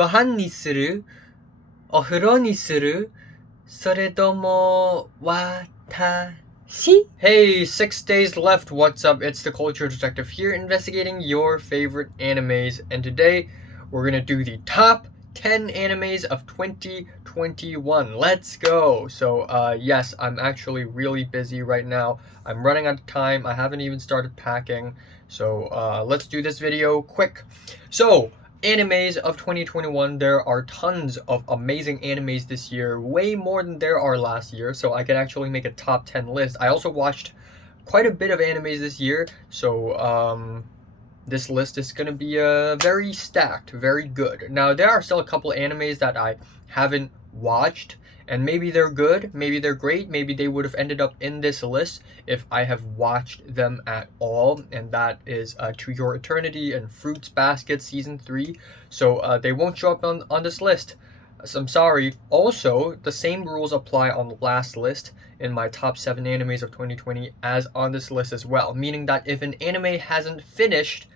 ご飯にするお風呂にするそれとも私 Hey, 6 days left. What's up? It's the Culture Detective here, investigating your favorite animes. And today, we're gonna do the top 10 animes of 2021. Let's go! So, yes, I'm actually really busy right now. I'm running out of time. I haven't even started packing. So, let's do this video quick. So, animes of 2021, there are tons of amazing animes this year, way more than there are last year, so I could actually make a top 10 list. I also watched quite a bit of animes this year, so this list is going to be very stacked, very good. Now, there are still a couple animes that I haven't watched, and maybe they're good, maybe they're great, maybe they would have ended up in this list if I have watched them at all, and that is To Your Eternity and Fruits Basket Season 3, so they won't show up on this list. So I'm sorry. Also, the same rules apply on the last list in my top 7 animes of 2020 as on this list as well, meaning that if an anime hasn't finished,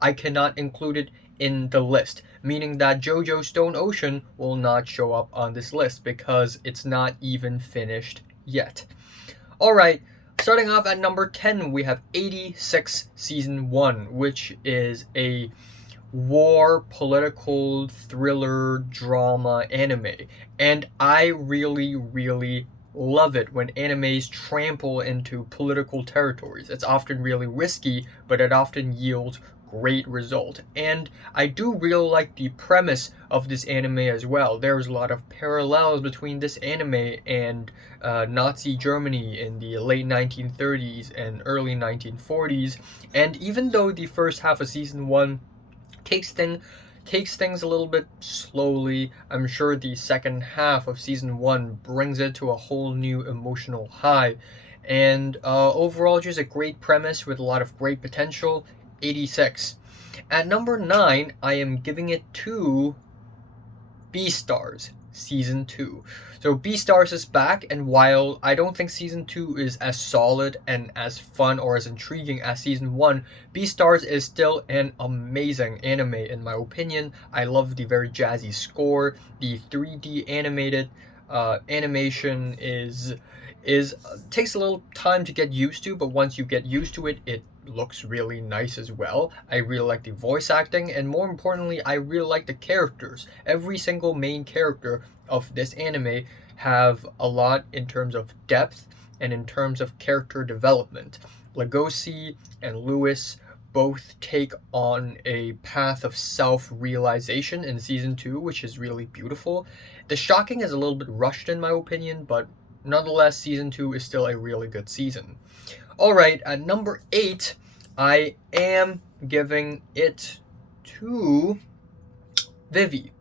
I cannot include it in the list, meaning that JoJo Stone Ocean will not show up on this list because it's not even finished yet. Alright, starting off at number 10, we have 86 Season 1, which is a war, political, thriller, drama anime. And I really love it when animes trample into political territories. It's often really risky, but it often yields great result. And I do really like the premise of this anime as well. There's a lot of parallels between this anime and Nazi Germany in the late 1930s and early 1940s. And even though the first half of season 1 takes things a little bit slowly, I'm sure the second half of season 1 brings it to a whole new emotional high. And overall, just a great premise with a lot of great potential. 86. At number 9, I am giving it to Beastars Season 2. So Beastars is back, and while I don't think Season 2 is as solid and as fun or as intriguing as Season 1, Beastars is still an amazing anime in my opinion. I love the very jazzy score. The 3D animated animation is takes a little time to get used to, but once you get used to it, it looks really nice as well. I really like the voice acting, and more importantly, I really like the characters. Every single main character of this anime have a lot in terms of depth and in terms of character development. Legosi and Lewis both take on a path of self-realization in season 2, which is really beautiful. The shocking is a little bit rushed in my opinion, but nonetheless, season 2 is still a really good season. Alright, at number 8, I am giving it to Vivy,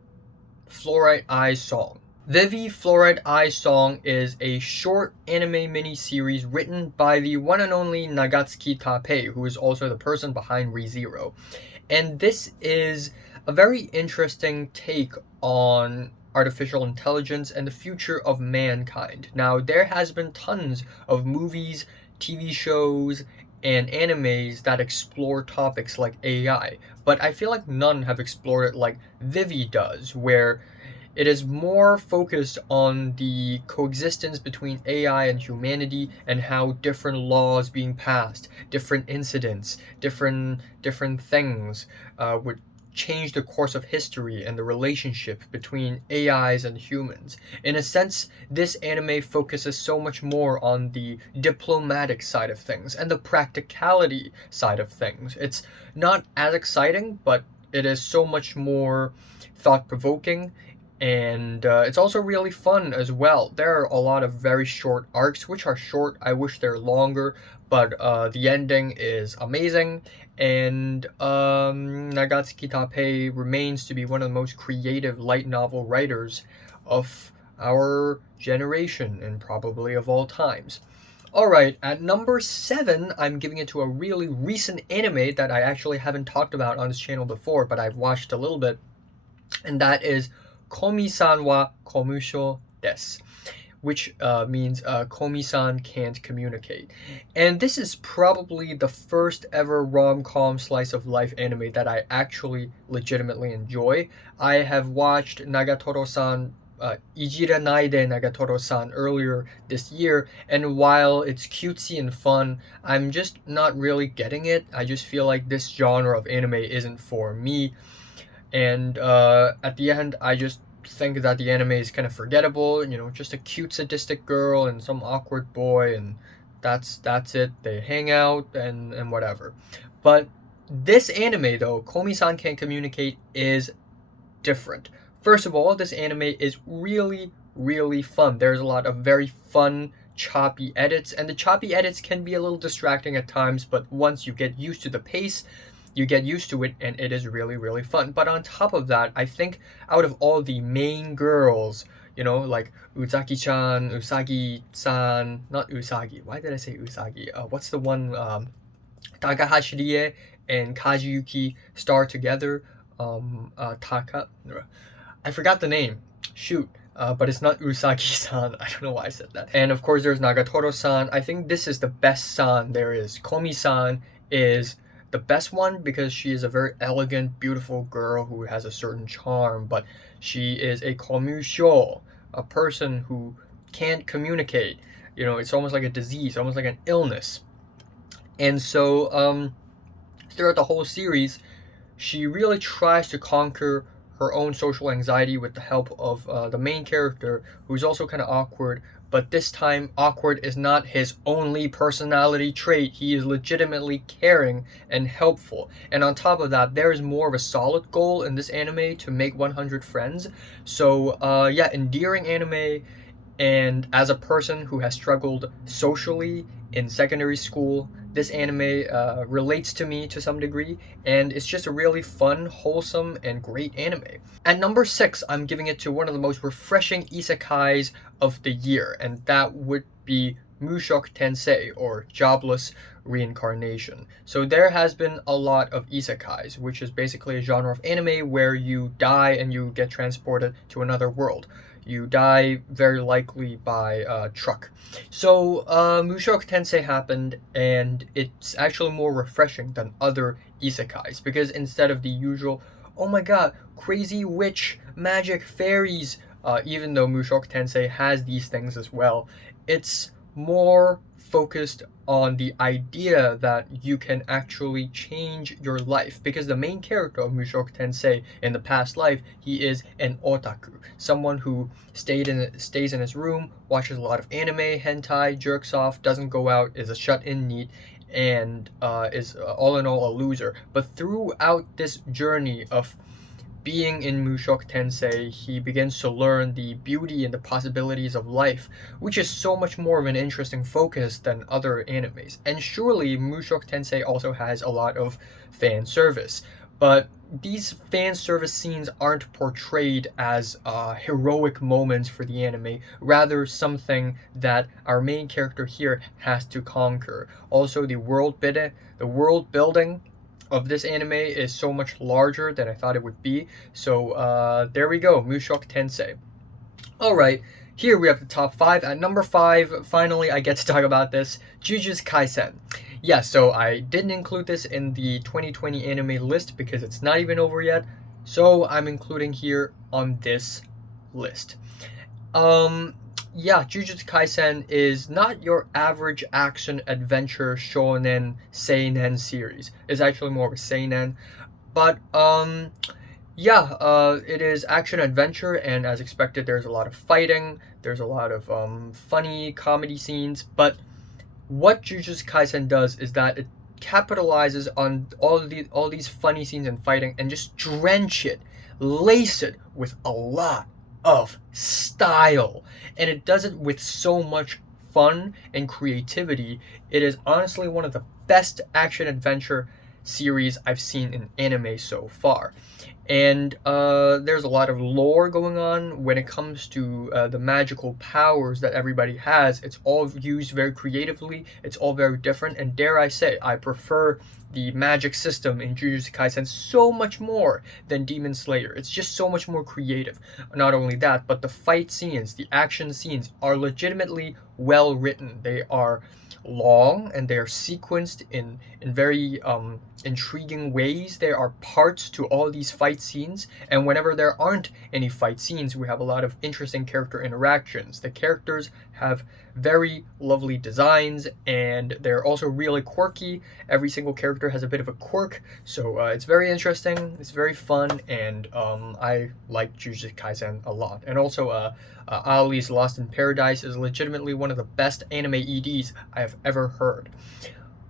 Fluorite Eye Song. Vivy, Fluorite Eye Song is a short anime mini-series written by the one and only Nagatsuki Tappei, who is also the person behind ReZero. And this is a very interesting take on artificial intelligence and the future of mankind. Now, there has been tons of movies, TV shows, and animes that explore topics like AI, but I feel like none have explored it like Vivy does, where it is more focused on the coexistence between AI and humanity and how different laws being passed, different incidents, different things would change the course of history and the relationship between AIs and humans. In a sense, this anime focuses so much more on the diplomatic side of things and the practicality side of things. It's not as exciting, but it is so much more thought-provoking, and it's also really fun as well. There are a lot of very short arcs, which are short. I wish they're longer, but the ending is amazing, and Nagatsuki Tappei remains to be one of the most creative light novel writers of our generation, and probably of all times. Alright, at number 7, I'm giving it to a really recent anime that I actually haven't talked about on this channel before, but I've watched a little bit, and that is Komi-San wa komuso desu, which means Komi-San can't communicate. And this is probably the first ever rom-com slice of life anime that I actually legitimately enjoy. I have watched Nagatoro-san Ijiranai de Nagatoro-san earlier this year, and while it's cutesy and fun, I'm just not really getting it. I just feel like this genre of anime isn't for me, and at the end, I just think that the anime is kind of forgettable. You know, just a cute sadistic girl and some awkward boy, and that's it. They hang out and whatever. But this anime, though, Komi-san Can't Communicate, is different. First of all, this anime is really, really fun. There's a lot of very fun, choppy edits, and the choppy edits can be a little distracting at times, but once you get used to the pace, you get used to it, and it is really, really fun. But on top of that, I think out of all the main girls, you know, like Uzaki-chan, Usagi-san, not Usagi. Why did I say Usagi? What's the one? Takahashi Rie and Kazuyuki star together. Taka. I forgot the name. Shoot. But it's not Usagi-san. I don't know why I said that. And of course, there's Nagatoro-san. I think this is the best san there is. Komi-san is the best one because she is a very elegant, beautiful girl who has a certain charm, but she is a komuso, a person who can't communicate. You know, it's almost like a disease, almost like an illness. And so, throughout the whole series, she really tries to conquer her own social anxiety with the help of the main character, who's also kind of awkward, but this time awkward is not his only personality trait. He is legitimately caring and helpful. And on top of that, there is more of a solid goal in this anime to make 100 friends. So yeah, endearing anime, and as a person who has struggled socially in secondary school, this anime relates to me to some degree, and it's just a really fun, wholesome, and great anime. At number 6, I'm giving it to one of the most refreshing isekais of the year, and that would be Mooshok Tensei, or Jobless Reincarnation. So there has been a lot of isekais, which is basically a genre of anime where you die and you get transported to another world. You die very likely by truck. So Mushoku Tensei happened, and it's actually more refreshing than other isekais because instead of the usual, oh my god, crazy witch, magic, fairies, even though Mushoku Tensei has these things as well, it's more focused on the idea that you can actually change your life, because the main character of Mushoku Tensei in the past life, he is an otaku, someone who stays in his room, watches a lot of anime, hentai, jerks off, doesn't go out, is a shut-in NEET, and is all in all a loser. But throughout this journey of being in Mushoku Tensei, he begins to learn the beauty and the possibilities of life, which is so much more of an interesting focus than other animes. And surely Mushoku Tensei also has a lot of fan service, but these fan service scenes aren't portrayed as heroic moments for the anime, rather something that our main character here has to conquer. Also, the world building of this anime is so much larger than I thought it would be. So there we go, Mushoku Tensei. Alright, here we have the top 5. At number 5, finally I get to talk about this, Jujutsu Kaisen. Yeah, so I didn't include this in the 2020 anime list because it's not even over yet, so I'm including here on this list. Yeah, Jujutsu Kaisen is not your average action adventure shonen seinen series. It's actually more of a seinen, but yeah, it is action adventure, and as expected, there's a lot of fighting. There's a lot of funny comedy scenes. But what Jujutsu Kaisen does is that it capitalizes on all these funny scenes and fighting, and just lace it with a lot of style, and it does it with so much fun and creativity. It is honestly one of the best action adventure series I've seen in anime so far. And there's a lot of lore going on when it comes to the magical powers that everybody has. It's all used very creatively, it's all very different, and dare I say, I prefer the magic system in Jujutsu Kaisen so much more than Demon Slayer. It's just so much more creative. Not only that, but the fight scenes, the action scenes are legitimately well written. They are long and they are sequenced in very intriguing ways. There are parts to all these fight scenes, and whenever there aren't any fight scenes, we have a lot of interesting character interactions. The characters have very lovely designs, and they're also really quirky. Every single character has a bit of a quirk, so it's very interesting, it's very fun, and I like Jujutsu Kaisen a lot. And also Ali's Lost in Paradise is legitimately one of the best anime EDs I have ever heard.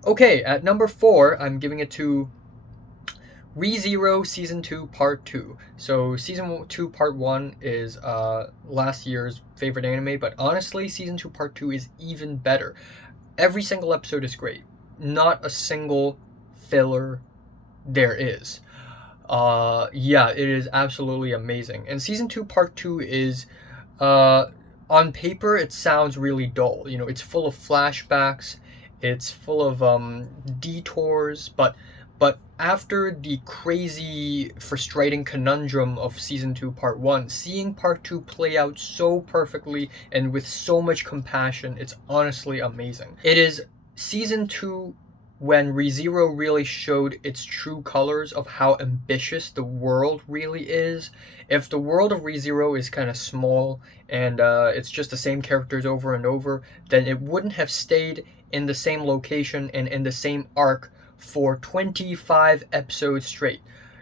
Okay, at number 4, I'm giving it to ReZero Season 2 Part 2. So Season 2 Part 1 is last year's favorite anime, but honestly, Season 2 Part 2 is even better. Every single episode is great. Not a single filler there is. Yeah, it is absolutely amazing. And Season 2 Part 2 is, on paper, it sounds really dull. You know, it's full of flashbacks, it's full of detours, but after the crazy, frustrating conundrum of Season 2 Part 1, seeing Part 2 play out so perfectly and with so much compassion, it's honestly amazing. It is Season 2 when ReZero really showed its true colors of how ambitious the world really is. If the world of ReZero is kind of small and it's just the same characters over and over, then it wouldn't have stayed in the same location and in the same arc for 25 episodes straight.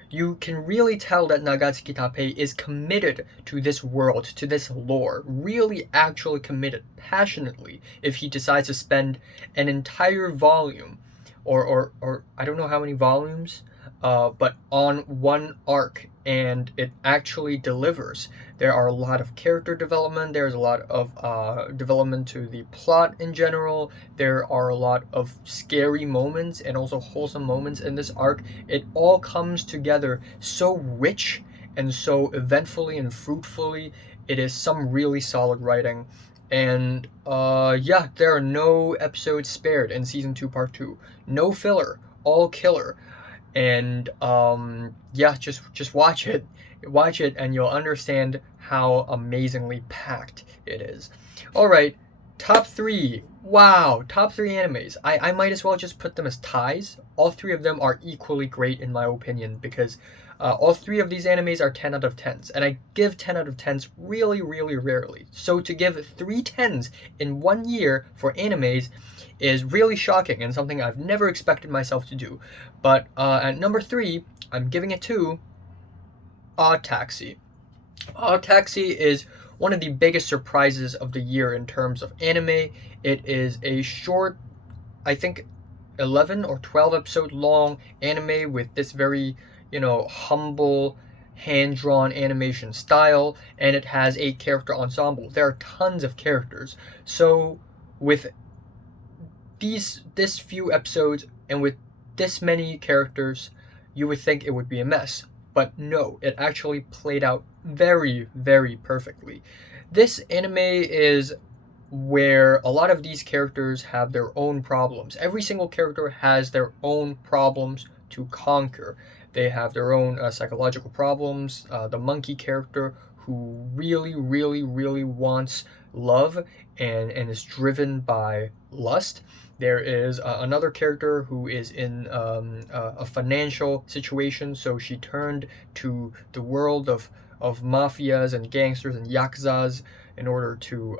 You can really tell that Nagatsuki Tappei is committed to this world, to this lore, really actually committed passionately if he decides to spend an entire volume or I don't know how many volumes, but on one arc, and it actually delivers. There are a lot of character development, there's a lot of development to the plot in general, there are a lot of scary moments and also wholesome moments in this arc. It all comes together so rich and so eventfully and fruitfully. It is some really solid writing. And yeah, there are no episodes spared in Season 2 Part 2. No filler, all killer. And yeah, just watch it. Watch it and you'll understand how amazingly packed it is. Alright, top 3. Wow, top 3 animes. I might as well just put them as ties. All 3 of them are equally great in my opinion because all 3 of these animes are 10 out of 10s, and I give 10 out of 10s really, really rarely. So to give 3 10s in 1 year for animes is really shocking and something I've never expected myself to do. But at number 3, I'm giving it to OddTaxi. OddTaxi is one of the biggest surprises of the year in terms of anime. It is a short, I think 11 or 12 episode long anime with this very, humble hand-drawn animation style, and it has a character ensemble. There are tons of characters. So with this few episodes and with this many characters, you would think it would be a mess. But no, it actually played out very, very perfectly. This anime is where a lot of these characters have their own problems. Every single character has their own problems to conquer. They have their own psychological problems. The monkey character who really, really, really wants love and is driven by lust. There is another character who is in a financial situation, so she turned to the world of mafias and gangsters and yakuzas in order to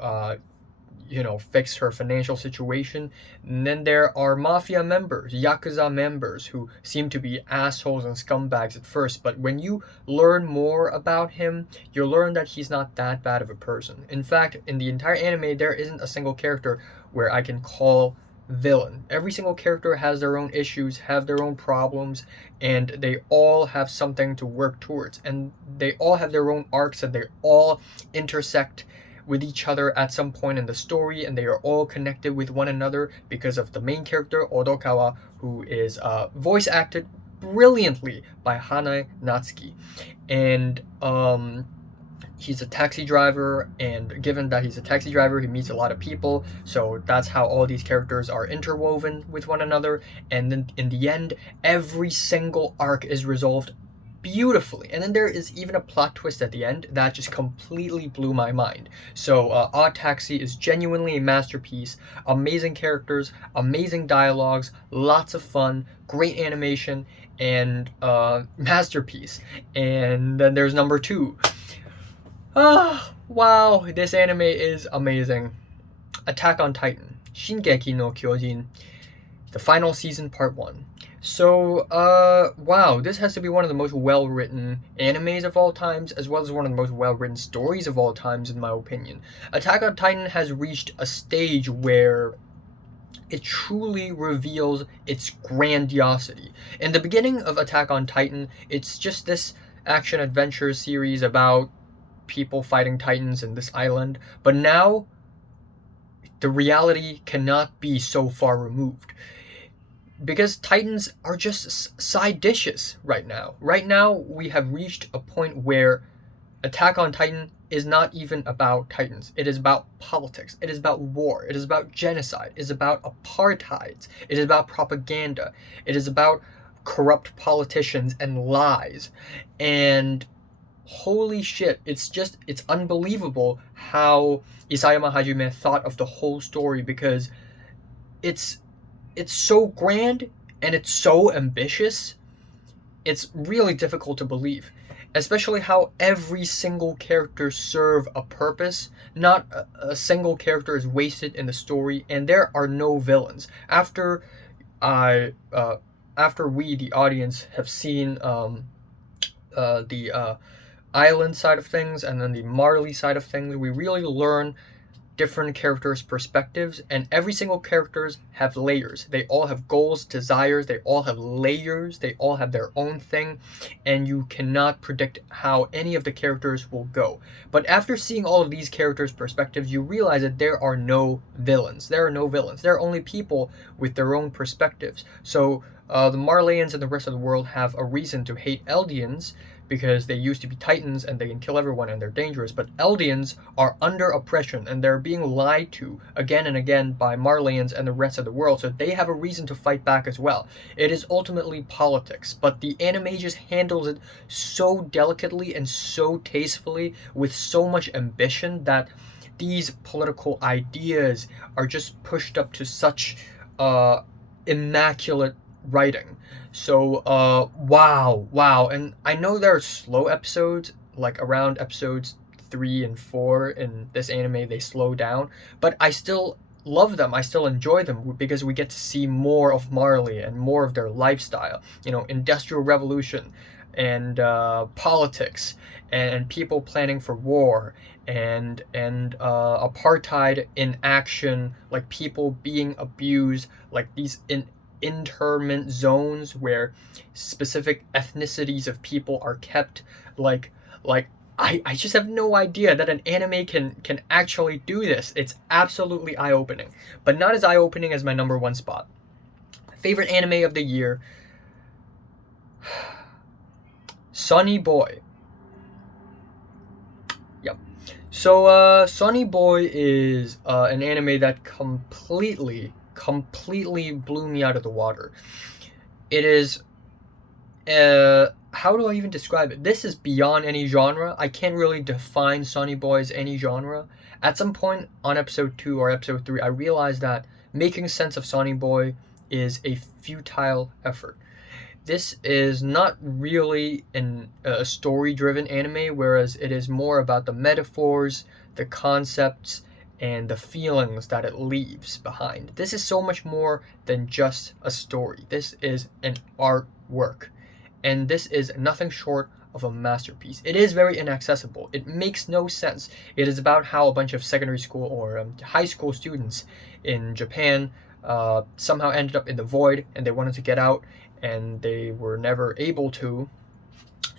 fix her financial situation. And then there are mafia members, yakuza members, who seem to be assholes and scumbags at first, but when you learn more about him, you'll learn that he's not that bad of a person. In fact, in the entire anime, there isn't a single character where I can call villain. Every single character has their own issues, have their own problems, and they all have something to work towards. And they all have their own arcs, and they all intersect with each other at some point in the story, and they are all connected with one another because of the main character, Odokawa, who is voice acted brilliantly by Hanae Natsuki. And he's a taxi driver, and given that he's a taxi driver, he meets a lot of people, so that's how all these characters are interwoven with one another. And then in the end, every single arc is resolved beautifully, and then there is even a plot twist at the end that just completely blew my mind. So OddTaxi is genuinely a masterpiece. Amazing characters, amazing dialogues, lots of fun, great animation, and masterpiece. And then there's number 2. Wow, this anime is amazing. Attack on Titan, Shingeki no Kyojin, the final season, part 1. So, wow, this has to be one of the most well-written animes of all times, as well as one of the most well-written stories of all times, in my opinion. Attack on Titan has reached a stage where it truly reveals its grandiosity. In the beginning of Attack on Titan, it's just this action-adventure series about people fighting titans in this island, but now the reality cannot be so far removed, because titans are just side dishes right now. Right now, we have reached a point where Attack on Titan is not even about titans. It is about politics. It is about war. It is about genocide. It is about apartheid. It is about propaganda. It is about corrupt politicians and lies. And holy shit, it's unbelievable how Isayama Hajime thought of the whole story, because it's so grand and it's so ambitious. It's really difficult to believe, especially how every single character serve a purpose. Not a single character is wasted in the story, and there are no villains. After we, the audience, have seen the island side of things and then the Marley side of things, we really learn different characters' perspectives, and every single characters have layers. They all have goals, desires, they all have layers, they all have their own thing, and you cannot predict how any of the characters will go. But after seeing all of these characters' perspectives, you realize that there are no villains. There are no villains. There are only people with their own perspectives. So the Marleyans and the rest of the world have a reason to hate Eldians, because they used to be titans and they can kill everyone and they're dangerous. But Eldians are under oppression and they're being lied to again and again by Marleyans and the rest of the world, so they have a reason to fight back as well. It is ultimately politics, but the anime just handles it so delicately and so tastefully, with so much ambition, that these political ideas are just pushed up to such immaculate writing. So wow, and I know there are slow episodes, like around episodes 3 and 4 in this anime they slow down, but I still love them. I still enjoy them because we get to see more of Marley and more of their lifestyle, industrial revolution and politics and people planning for war and apartheid in action, like people being abused, like these internment zones where specific ethnicities of people are kept. I just have no idea that an anime can actually do this. It's absolutely eye-opening, but not as eye-opening as my number 1 spot. Favorite anime of the year, Sonny Boy. Yep. So Sonny Boy is an anime that completely blew me out of the water. It is how do I even describe it? This is beyond any genre. I can't really define Sonny Boy as any genre. At some point on episode 2 or episode 3, I realized that making sense of Sonny Boy is a futile effort. This is not really a story-driven anime, whereas it is more about the metaphors, the concepts, and the feelings that it leaves behind. This is so much more than just a story. This is an artwork, and this is nothing short of a masterpiece. It is very inaccessible. It makes no sense. It is about how a bunch of secondary school or high school students in Japan somehow ended up in the void, and they wanted to get out, and they were never able to.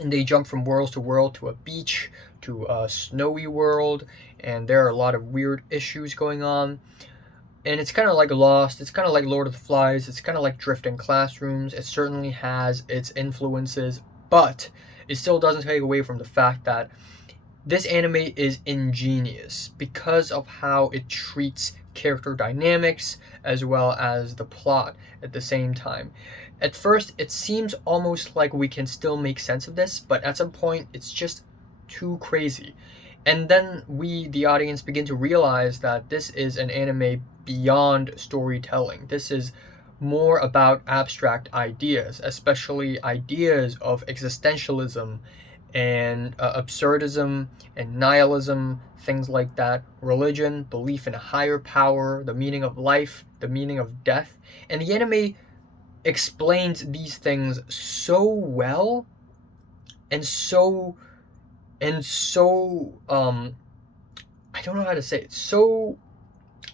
and they jump from world to world, to a beach, to a snowy world, and there are a lot of weird issues going on. And it's kind of like Lost, it's kind of like Lord of the Flies, it's kind of like Drifting Classrooms. It certainly has its influences, but it still doesn't take away from the fact that this anime is ingenious because of how it treats character dynamics as well as the plot at the same time. At first, it seems almost like we can still make sense of this, but at some point, it's just too crazy. And then we, the audience, begin to realize that this is an anime beyond storytelling. This is more about abstract ideas, especially ideas of existentialism and absurdism and nihilism, things like that, religion, belief in a higher power, the meaning of life, the meaning of death. And the anime explains these things so well and so I don't know how to say it, so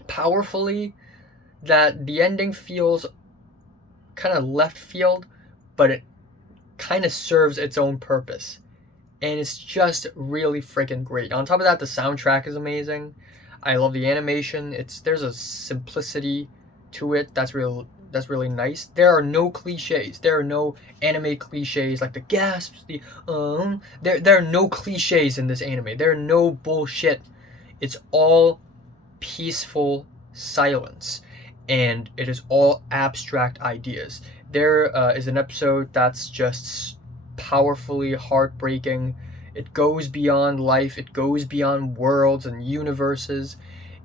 powerfully that the ending feels kind of left field, but it kind of serves its own purpose. And it's just really freaking great. On top of that, the soundtrack is amazing. I love the animation. There's a simplicity to it that's really nice. There are no cliches. There are no anime cliches like the gasps, the there are no cliches in this anime. There are no bullshit. It's all peaceful silence, and it is all abstract ideas. There is an episode that's just powerfully heartbreaking. It goes beyond life. It goes beyond worlds and universes.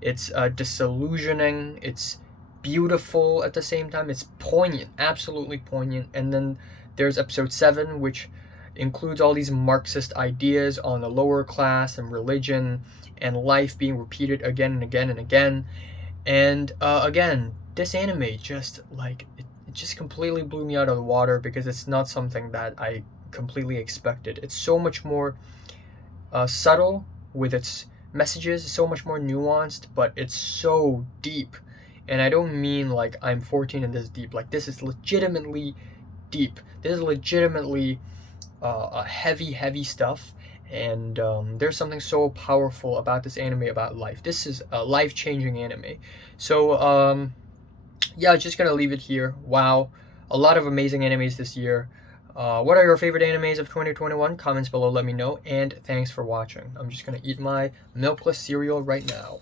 It's disillusioning. It's beautiful at the same time. It's poignant, absolutely poignant. And then there's episode 7, which includes all these Marxist ideas on the lower class and religion and life being repeated again and again and again. And again, this anime just it just completely blew me out of the water because it's not something that I completely expected. It's so much more subtle with its messages, so much more nuanced, but it's so deep. And I don't mean like I'm 14 and this deep. Like, this is legitimately deep. This is legitimately a heavy stuff. And there's something so powerful about this anime, about life. This is a life-changing anime. So yeah, just gonna leave it here. Wow, a lot of amazing animes this year. What are your favorite animes of 2021? Comments below, let me know. And thanks for watching. I'm just gonna eat my milkless cereal right now.